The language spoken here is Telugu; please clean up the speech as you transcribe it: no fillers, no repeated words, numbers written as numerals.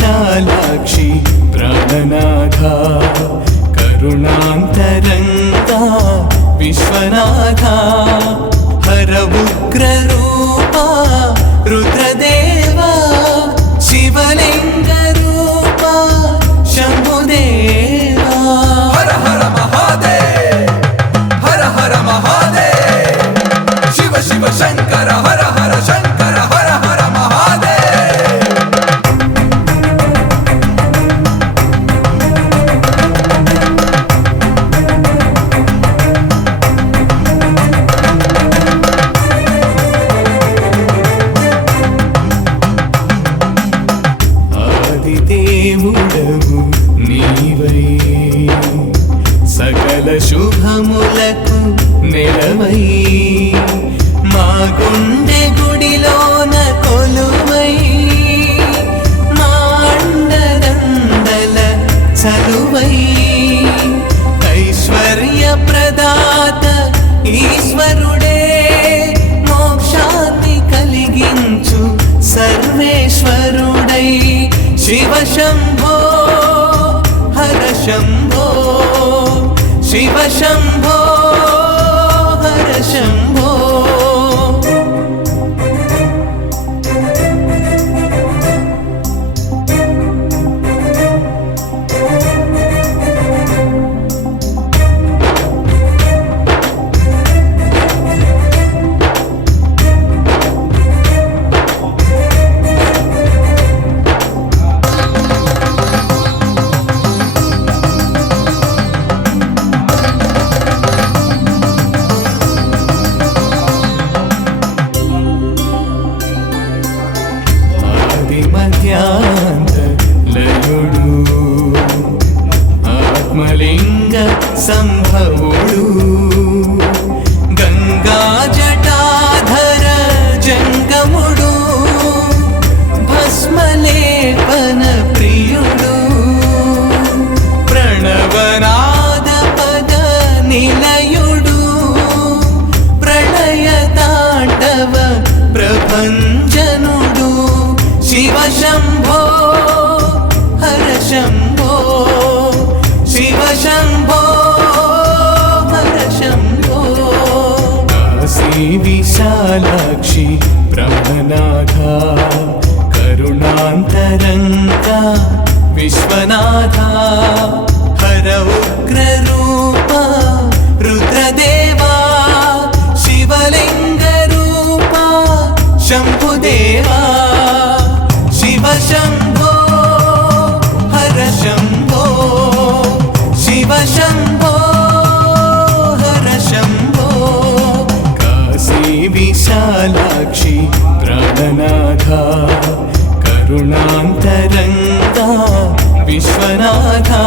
विशालाक्षि प्राणनाथा करुणान्तरङ्गा विश्वनाथा हर उग्ररूपा रुद्रदेवा शिवलिङ्गरूपा शम्भुदेवा हर हर महादेव हर हर महादेव शिव शिव शंकर हर हर शंकर हर हर महादेव దేవుడవు నీవై సకల శుభములకు నెలవై మా గుండె గుడిలోన కొలువై మా అండదండల చలువై ఐశ్వర్య ప్రదాత ఈశ్వరుడే మోక్షాన్ని కలిగించు సర్వేశ్వరుడై शिव शंभो हर शंभो शिव शंभो हर शंभो लयुडु आत्मलिंग संभवुडु गंगा जटाधर जंगमुडु भस्मलेपन प्रियुडु प्रणवनाद पद निलयुडु प्रलय तांडव प्रभंजनुडु शिव शंभो हर शंभो शिव शंभो हर शंभो काशी विशालाक्षि प्राणनाथा करुणान्तरङ्गा विश्वनाथा हर उग्ररूपा रुद्रदेवा शिवलिङ्गरूपा शम्भुदेवा शिव शंभो हर शंभो शिव शंभो हर शंभो काशी विशालाक्षि प्राणनाथा करुणान्तरङ्गा विश्वनाथा